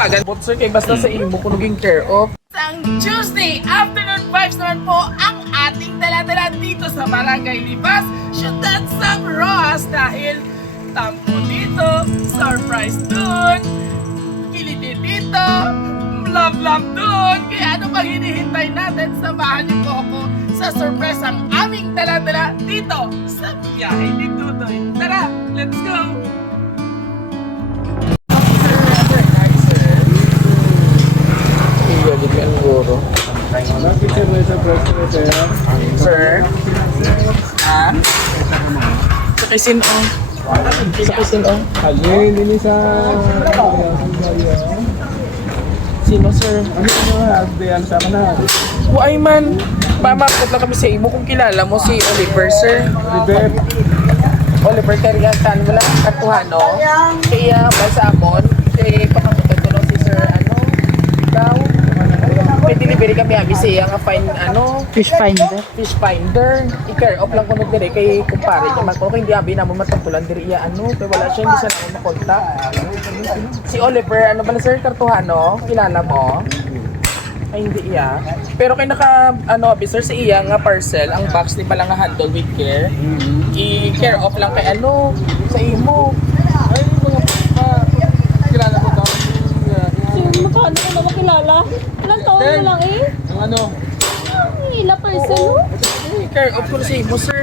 tawagan. But sir, kay basta sa imo kunuging care of. Ang Tuesday afternoon vibes naman po ang ating dala-dala dito sa Barangay Libas, Ciudad San Rojas dahil tampo dito, surprise dun, kiliti dito, love dun. Kaya ano pang hinihintay natin? Samahan niyo po ako sa surprise ang aming dala-dala dito sa biyahe ni Tutoy. Tara, let's go! Sir? Ah? Sa Quezon o? Sa Quezon o? Alin, hindi sa... Sino sir? Ano hasdayan sa kanan? Ay man, pamakot lang kami sa imo kung kilala mo si Oliver sir. Oliver? Oliver Cariacan mo lang, Katuhano. Kaya ba sa amon, kaya pakamutan ko lang si sir, ano, daw. May delivery kami abi siya nga find Fish finder. fish finder. I-care off lang ko nung dire kay kumpare niya man ko hindi abi namo matungkulan diri iya kay wala siya hindi siya namo makontak. Si Oliver ano ba na sir Kartuhano? Kilala mo? Ay hindi iya. Pero kay naka abi sir si iya nga parcel ang box ni pala nga handle with care. I-care off lang kay sa imo. Ay, mga kilala ko daw. Magkano ko na makilala? Ilang taon na lang eh. Ang ano? Ang ila person. I-care off ko na sa imo sir.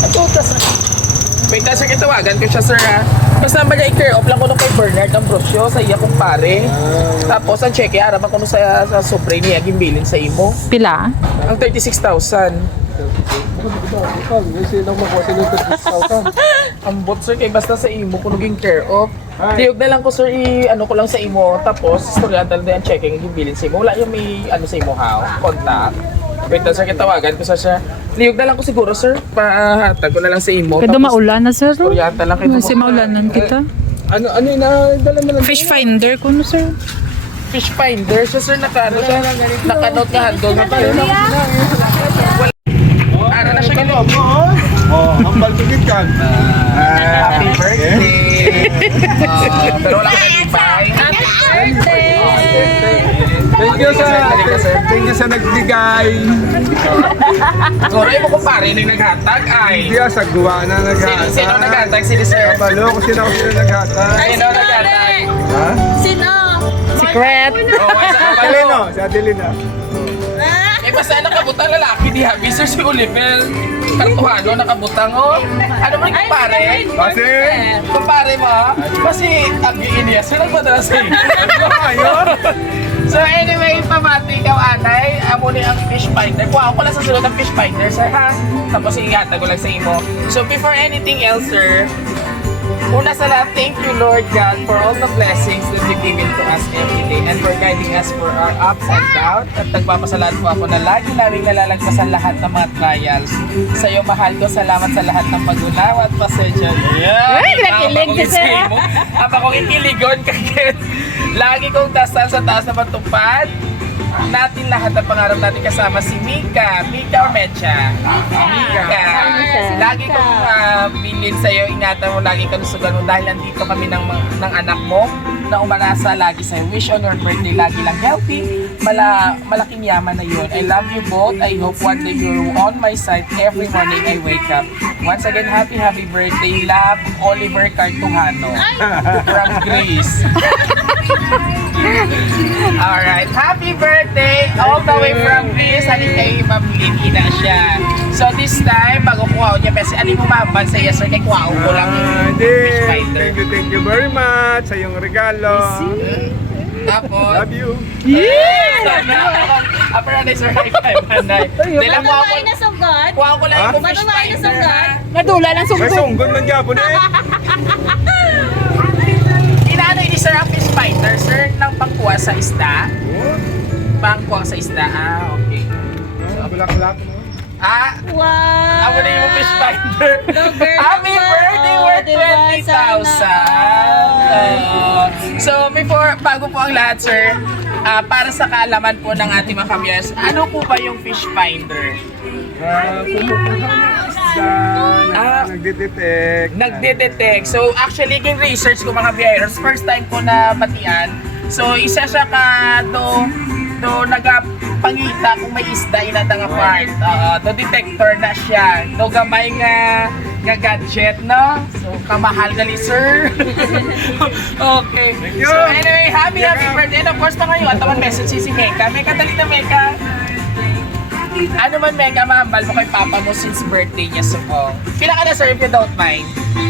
Ato tas wait, sa kitawagan ko siya sir ha. Kasama niya i-care off lang ko nung kay Bernard Ambrosio sa iya kumpare. Tapos ang cheque araban ko nung sa sobre niya gimbilin sa imo. Pila? Ang 36,000. Kasi nang makuha sila ng 30,000. Ang bot sir kay basta sa imo kunuging care off. Tiyog na lang ko sir ko lang sa imo tapos istoryatal din ang checking gimbilin sa imo. Wala yung may sa imo ha, contact. Wait, sir kitawagan ko sa siya. Liyog na lang ko siguro sir, pahatag ko na lang sa imo. Kaya maulan na sir. Istoryatal lang kayo. Kasi maulanan kita. Ano dala mo lang? Fish finder ko no sir. Fish finder siya sir, naka-note nga handle na tayo. Ano na siya ganito? Hambal tugid kan. Happy birthday! Pero wala ka nalipay. Happy birthday! Thank you sa nagbigay. Sorry mo kumpare nung naghatag ay. Hindi sa guwa na naghatag. Sino naghatag? Sino sir? Kabalo ko sino naghatag. Sino naghatag? Ha? Sino? Secret! Oh, sa kabalo. Adelino, sa Adelino. Eh basta nakabutang lalaki di happy sir si Oliver. Kartuhano nakabutang oh. Ano ba yung kumpare? Kasi Kumpare mo? Kasi ang giiniya sir ang madalas sa iyo. ayun. So anyway, pamati ikaw anay, amo ni ang fish finder. Kuha ko lang sa sulod ng fish finder sir ha. Tapos ihatag ko lang sa imo. So before anything else sir, una sa lahat, thank you Lord God for all the blessings that you've given to us every day and for guiding us for our ups and downs. At nagpapasalamat po ako na lagi naming nalalagpasan lahat ng mga trials. Sa iyo mahal ko, salamat sa lahat ng pag-unawa at pasensya. Ay, nakilig ka, sir. Habang akong ikiligon kakit. Lagi kong dasal sa taas na matupad natin lahat ng pangarap natin kasama si Mika or Mecha? Mika. Lagi kong bilin sa'yo, ingatan mo, lagi kang susugan mo dahil nandito kami ng anak mo na umanasa lagi sa'yo. Wish on your birthday, lagi lang healthy. Malaking yaman na yun. I love you both. I hope one day you're on my side every morning I wake up. Once again, happy birthday. Love, Oliver Cartuhano from Greece. Alright, happy birthday all the way from Greece. Halin kay Ma'am Lina siya. So this time, bago kuha ko niya, kasi alin mo maban sa iya, sir, kay kuha ko lang yung fish finder. Thank you very much sa iyong regalo. Tapos, Love you. yes! Apparently, sir, high five, manay. Dila mo ako, Matumain na sugod. kuha ko lang yung fish Matumain na finder, sugod. ha? Madula lang May sugod. sunggon man gyapon eh. Inaano ini sir ang fish finder, sir, ng pangkuha sa isda? Pangkuha sa isda, okay. Bulak-bulak mo. Wow! Ako na yung fish finder. Happy birthday worth 20,000! So, bago po ang lahat, sir, para sa kaalaman po ng ating mga kabyas, ano po ba yung fish finder? Kumukuha ng Ah. Nagdidetect. Nagde-detect. So actually, yung research ko mga biyaheros, first time ko na batian. So isa siya ka do nagapangita kung may isda ina nga part. Do detector na siya. Do gamay nga gadget, no? So kamahal gali sir. Okay. you. So anyway, happy birthday. And of course na ngayon, atawan message si Meka. Meka, dali na Meka. Ano man Meka, mahambal mo kay Papa mo since birthday niya. So, pila ka na sir if you don't mind?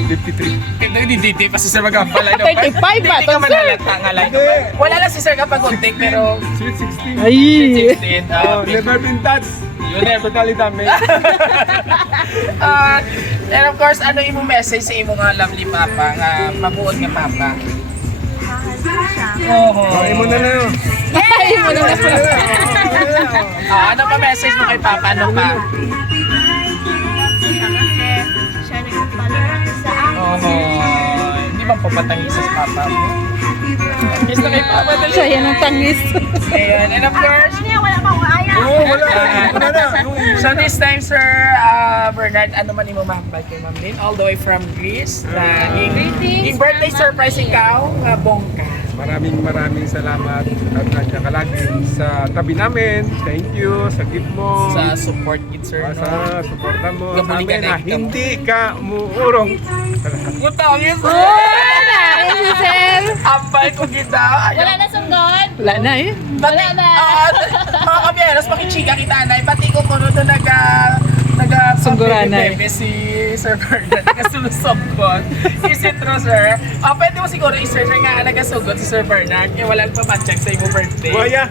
53. Hindi pa si Sir Magambal. 35 ba Hindi to, ka man sir? halata nga lang. Wala lang si Sir kapag untik, pero Sweet 16. Ay! 16. Oh, never been touched. Yun eh. Totally damaged. And of course, ano yung message sa imo nga lovely Papa, nga mabuot nga Papa? Oo. Okay mo na na yun. Ay, mo na Ano pa message mo kay Papa? Ano pa? Siya nagpalaro sa akin. Oo. Hindi ba papatangis sa Papa mo? Kiss na kay Papa dali. Siya yan ang tangis. Ayun. And of course, Hindi, wala pa akong ayaw. Oo, wala. Wala na. so this time, Sir Bernard, ano man imo mahambal kay Ma'am Lynn, all the way from Greece, na yung birthday surprise ikaw, nga bongka. Maraming salamat at nandiyan ka lagi sa tabi namin. Thank you sa gift mo. Sa support kit, Sir. No? Sa suporta mo sa Gabuli ka amin na, na ikaw. hindi ka muurong. Gutong yun, Sir! Ay, si Sir! Ambay ko kita. Wala na sunggod. Wala na eh. Wala na. Mga kabyeros, makichika kita na. Pati ko po doon Sungguranay. Bebe si Sir Bernard. Nagasulusog ko. Is it true, Sir? Pwede mo siguro i-search nga nagasugod si Sir Bernard. Kaya walang pa-check sa imo birthday. Buhaya.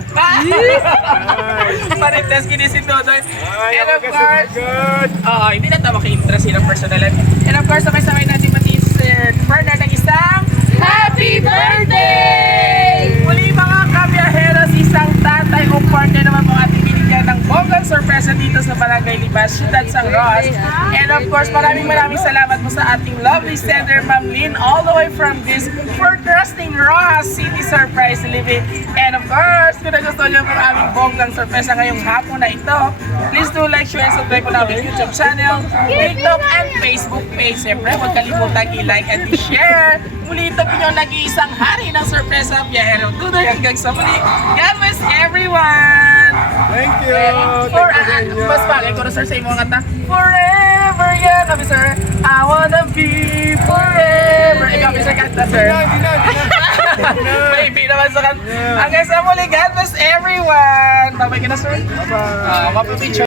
Parites kini si Todoy. Ay, And of ako course, good. hindi na tayo maka-interest ng personalan. And of course, sabay-sabay natin pati Sir Bernard ng isang Happy Birthday! Muli mga kabiyaheros, isang tatay o partner naman po ating binigyan ng bonggang sorpresa dito sa Barangay Libas, Ciudad San Ros. And of course, maraming salamat po sa ating lovely sender, Ma'am Lynn, all the way from this for trusting Ross City Surprise Living. And of course, kung nagustuhan niyo po ang aming bonggang sorpresa ngayong hapon na ito, please do like, share, and subscribe po namin YouTube channel, TikTok, and Facebook page. Siyempre, huwag kalimutan i-like at i-share. Muli ito po yung nag-iisang hari ng sorpresa biyahero. Tuloy hanggang sa muli. God bless everyone! Thank you. For Thank you sa inyo. mas bagay ko na sir sa imo nga ta. Forever yan kami sir. I wanna be forever. Ikaw sir kanta sir. Hindi na. Baby naman sa kanta. Hanggang sa muli. God bless everyone. Babay ka na sir. Bye-bye. Mapapicture.